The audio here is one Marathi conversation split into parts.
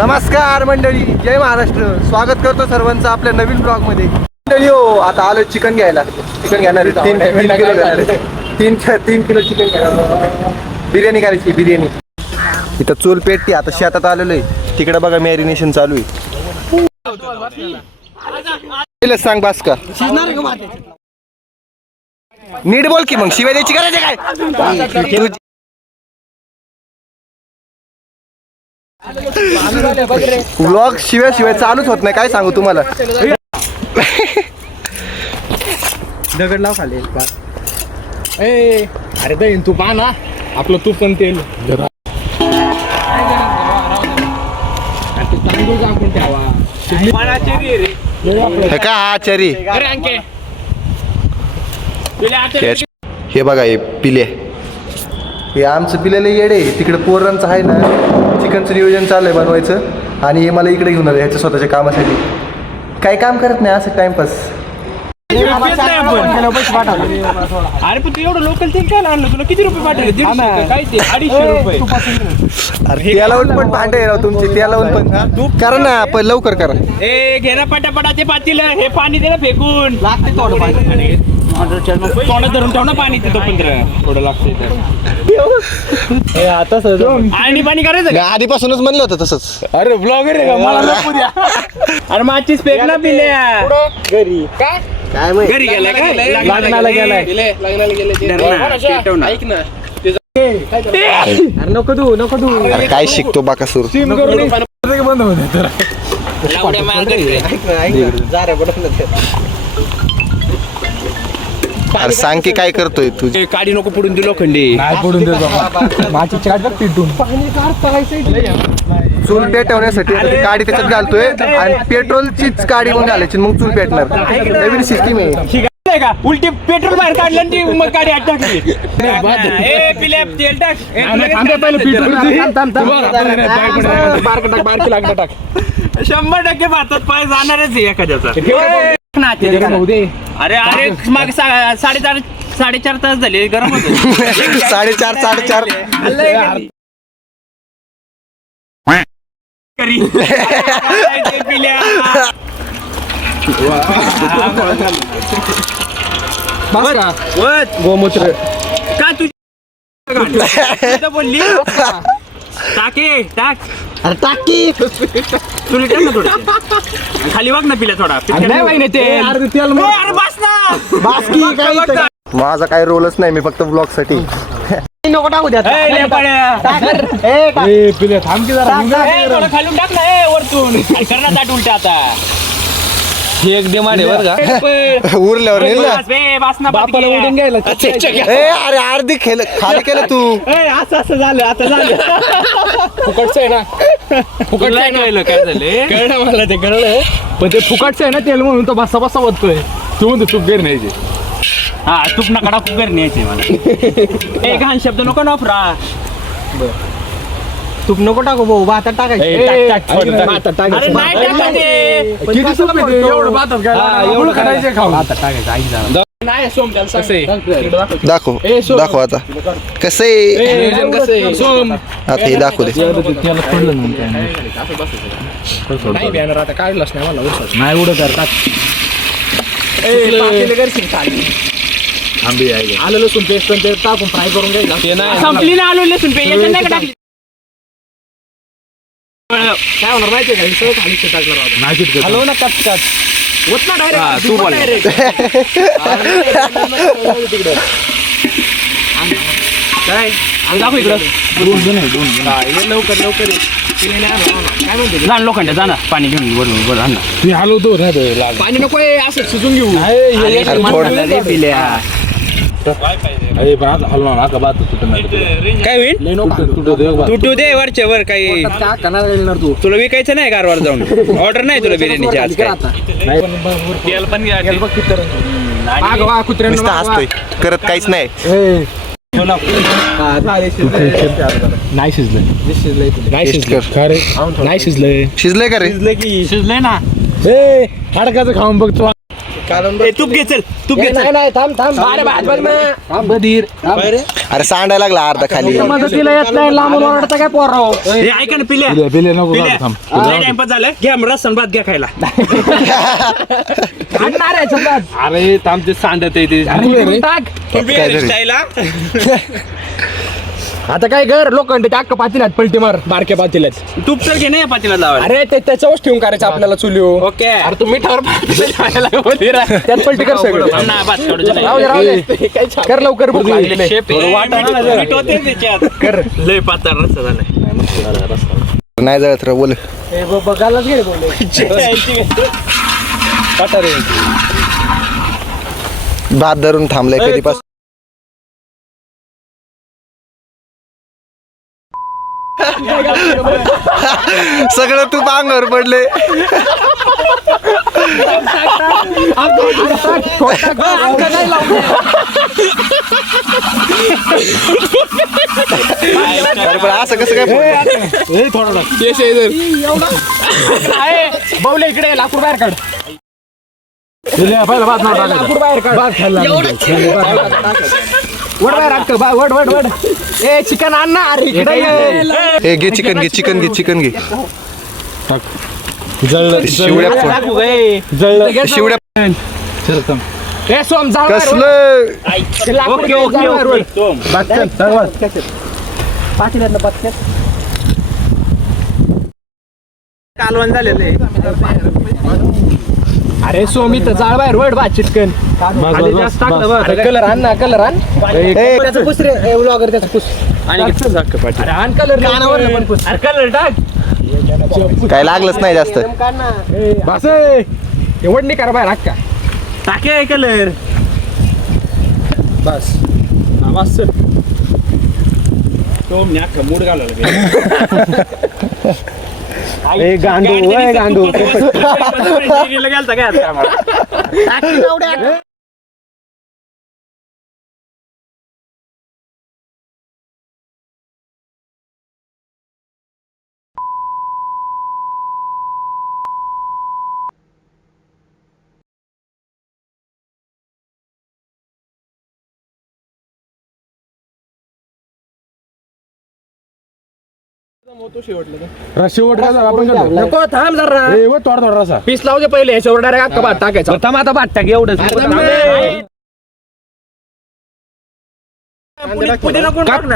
नमस्कार मंडळी, जय महाराष्ट्र. स्वागत करतो सर्वांचं आपल्या नवीन ब्लॉग मध्ये. मंडळी हो, आता आलोय चिकन घ्यायला. चिकन घेणार आहे, 3 किलो घेणार आहे. 3 किलो चिकन घेणार. बिर्याणी करायची, बिर्याणी. इथं चूल पेटती. आता शेतात आलेलो आहे. तिकडे बघा मॅरिनेशन चालू आहे. सांग बास का नीट बोल की, मग शिवाय द्यायची करायची काय? व्लॉग शिवाय चालूच होत नाही. काय सांगू तुम्हाला. दगड लाव खाली. अरे दहीन तू पहा ना, आपलं तूप पण तेल तांदूळ टाकून ठेवा. का हा चरी हे बघा, हे पिले. हे आमचं पिलेलं येडे. तिकडे पोरांचं आहे ना, चिकनचं नियोजन चालू आहे बनवायचं. आणि हे मला इकडे घेऊन आलं ह्याच्या स्वतःच्या कामासाठी. काही काम करत नाही, असं टाइमपास. अरे पण तू एवढं लोकल तेल काय आणलं? तुला किती रुपये पाठवले? 150 काय ते 250 रुपये. अरे त्यालावून पण भांडे राव तुमचे. त्यालावून पण करा ना, पण लवकर करा. ए घेणं पटापटा ते पातील. हे पाणी दे ना फेकून. लागते थोडं पाणी. तोंडात धरून ठेव ना पाणी. ते तो थोडं लागते. आणि पाणी करायचं का? आधीपासूनच म्हणलं होतं तसंच. अरे ब्लॉगर आहे का? मला नको द्या. अरे माचीच फेक ना पिल्या. घरी काय घरी गेला काय? लग्नाला गेलाय. ऐक ना, नको तू अरे काय शिकतो बाकासूर. बंद होते तर अरे सांग की काय करतोय तू. काडी नको पडून दिलो खंडी. नाही पडून देत बाबा. माझी चाट पिटून चूल पेटवण्यासाठी आता ती काडी त्याच्यात घालतोय. आणि पेट्रोलचीच काडी मग घालायची, मग चूल पेटणार. नवीन सिस्टीम आहे. का उलटी पेट्रोल बाहेर काढलं आणि ती मग गाडी आत टाकली. ए पिल्या तेल टाक. बारकी लागलं टाक. 100% भारतात पाय जाणारच आहे एखाद्याचा. अरे अरे मग 4.5 तास झाले गरम होत. 4.5 गोमूत्र का तू बोलली? टाके टाक. अरे टाकी तुला टाक ना थोडं. खाली वाग ना पिल्या थोडा. तेल अरे बस ना. बासकी काय. माझा काही रोलच नाही. मी फक्त ब्लॉग साठी. नको टाकू द्या. पिले थांब की जरा. थोडं खालून टाक ना. वरतून कर ना ताट उलटा. आता हे एक डेमाडे बर का. उरल्यावर नेल ना. बापाला उडून घ्यायला. अरे अर्धी खाली केलं तू. असं झालं. आता झालं. फुकटचं आहे ना. फुकट काय कळलं काय झालं? कळलं मला, ते कळलं. पण ते फुकटचं आहे ना तेल, म्हणून तो बसा वततोय. तू म्हणतो तूप गेर न्यायचे. हा तूप नका टाकू कर न्यायचे मला. एक घाण शब्द नको ना वापरा. तूप नको टाकू भाऊ. भातात टाकायचं. अरे नाही टाकलं ते. किती सूप आहे ते? एवढं भातात काय एवढं करायचं खाऊ. भातात टाकायचं. आई जरा नाही सोम त्याला कसं आहे? दाखव आता कसं आहे. कसं आहे सोम? आता हे दाखवू दे. त्याला पडलं नाही बॅनर आता काढलाच नाही मला. नाही उडत टाक. आंबे आहे. आलं लसूण पेस्ट ते टाकून फ्राय करून घ्यायला. ते नाही संपली ना आलो लसूण पे. याच्यात नाही का टाकली? काय होणार माहितीये का? सगळं खाली टाकलं राहतं. हॅलो ना कट होत ना डायरेक्ट. तू बोल. काय दाखव इकडं. लवकर काय म्हणते लहान लोखंड जा ना पाणी घेऊन बरोबर ना. तुम्ही हलवतो ना. पाणी नको असं शिजून घेऊ. काय होईल? तुटू दे वरच्या वर. काही तुला विकायचं नाही कारवार जाऊन. ऑर्डर नाही तुला बिर्याणीची आज. तेल पण घ्या. नुसता हसतोय, करत काहीच नाही. नाही शिजलंय. शिजलंय का रे? शिजलंय ना. हाडकाचं खाऊन बघतो. तूप घे चल तूप घे चल. नाही थांब अरे भात बघ ना बधीर अरे सांडायला लागला अर्धा खाली. मदतीला येत नाही लांबून ओरडता काय पोराव हे ऐका ना पिल्या टाइमपास झालं घ्या रसन भात घ्या खायला. काढणार आहे चपात अरे आमचे सांडत आहे ते टाक स्टाईला आता काय कर लोखंड अक्क पातीलात पलटी मार बारक्या पातीलात तूप तर घे नाही पातीला लावायला. अरे ते त्याच्यावर ठेवून करायचं आपल्याला चुलीव ओके अरे तू मिठावर त्यात पलटी कर सगळं ना भात काढू दे. राहू दे कर लवकर भूक लागली नाही. शेप आहे. मीठ होते त्याच्यात कर लय पातळ रस्ता झालाय. नाही जळत रे बोल. बघायलाच घे बोलले भात धरून थांबलाय कधीपासून. सगळं तू अंगावर पडले. अरे पण असं कसं काय पडलं? बाऊले इकडे लाकूड बाहेर काढ लाकूड बाहेर काढ वड बाहेर अक्क वड ए चिकन आण ना अरे इकडे ये. हे घे चिकन घे शिवड्या शिवड्या ए सोम जाळ कसलं कालवण झालेलं आहे. अरे सोमी तर जाळ बाहेर वड बा चिटकन कलर आण ना कलर आण त्याचं पुस रे व्लॉगर त्याचं पुस अरे आण कलर पण पुस अरे कलर टाक काय लागलंच नाही जास्त. बस एवढ नाही करा बाहेर अक्का टाके कलर बस तो मूड घालवला. गांडू गांडू गेलता काय नको थांब जरा पीस लावू दे पहिले ह्याच्यावर डायरेक्ट अक्का भात टाकायचा थांब आता भात टाक एवढंच.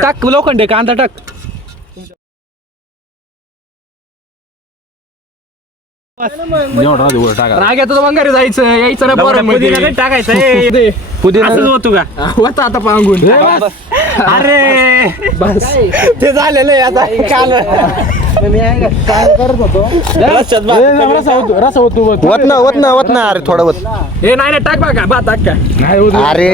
टाक लोखंड कांदा टाक राग येतो वंगारी जायचं यायचं ना बरं पुदिना टाकायचं पुदिना होतो का होता आता पांगून अरे ते झालेलं आहे आता काल करत होतो वत ना अरे थोडं वत. हे नाही टाक बघा भात अक्का अरे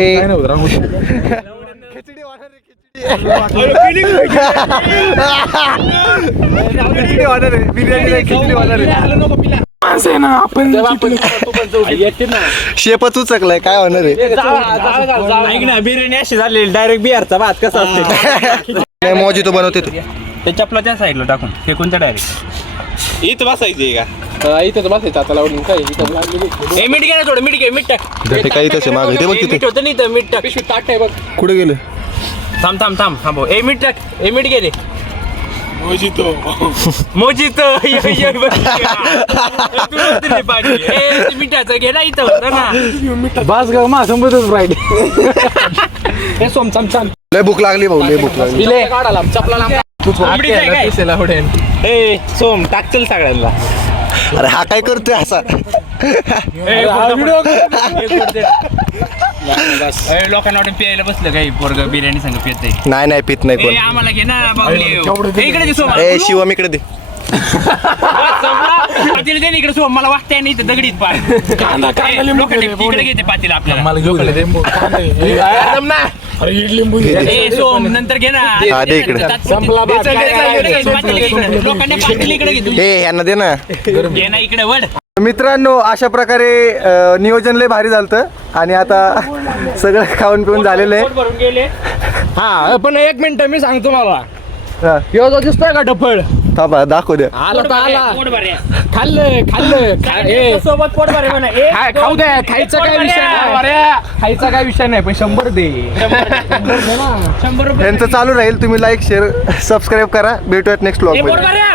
शेपच उचकलाय काय होणार आहे. ऐक ना बिर्याणी अशी झालेली डायरेक्ट बिहारचा भात कसा असते. मोजी तो बनवते तू. ते चपला त्या साईडला टाकून फेकून त्या डायरेक्ट इथं बसायचंय का इथं बसायचं आता लावून काय इथं हे मीठ घे ना थोडं मीठ घे मीठ टाक. काही तसे मागे ते बघ तिथे मीठ होतं नाही तर मीठ टाक. पिशवी ताट आहे बघ कुठे गेलं. थांब भाऊ ए मीठ टाक ए मीठ घे रे मोजितो मिठाचं घे ना इथं होतं ना. बस ग मा संपतच राईट हे सोम चमचा लय भूक लागली भाऊ लय भूक लागली. दिले काढाला चपला आंबडीच आहे काय? ए सोम टाकतील सगळ्यांना. अरे हा काय करतोय असा. लोकांना वाटून प्यायला बसलं काही पोरग बिर्याणी संग पियते. नाही पित नाही कोण. आम्हाला घे ना बाहुली इकडे दे सोम. ए शिवम इकडे दे. पातील दे इकडे सोम मला वाटतंय नाही तर दगडीत पाय इकडे घेते पातील आपल्याला ए सोम नंतर घे ना. हा दे इकडे. लोकांना पातील इकडे घे ए यांना दे ना. घे ना इकडे वड. मित्रांनो अशा प्रकारे नियोजन लय भारी झालतं आणि आता सगळं खाऊन पिऊन झालेलं आहे. पोट भरून गेले. हा पण एक मिनिट मी सांगतो मला हा. यो जो दिसतोय का डफळ थांबा दाखव द्या. आला तर आला. पोट भरे. खाल्लं सोबत पोट भरे म्हणा. खाऊ दे. खायचा काय विषय नाही. खायचा काय विषय नाही पण 100 दे. 100 रुपये. यांचं चालू राहील. तुम्ही लाईक शेअर सबस्क्राईब करा. भेटूयात नेक्स्ट ब्लॉग मध्ये. पोट भरे.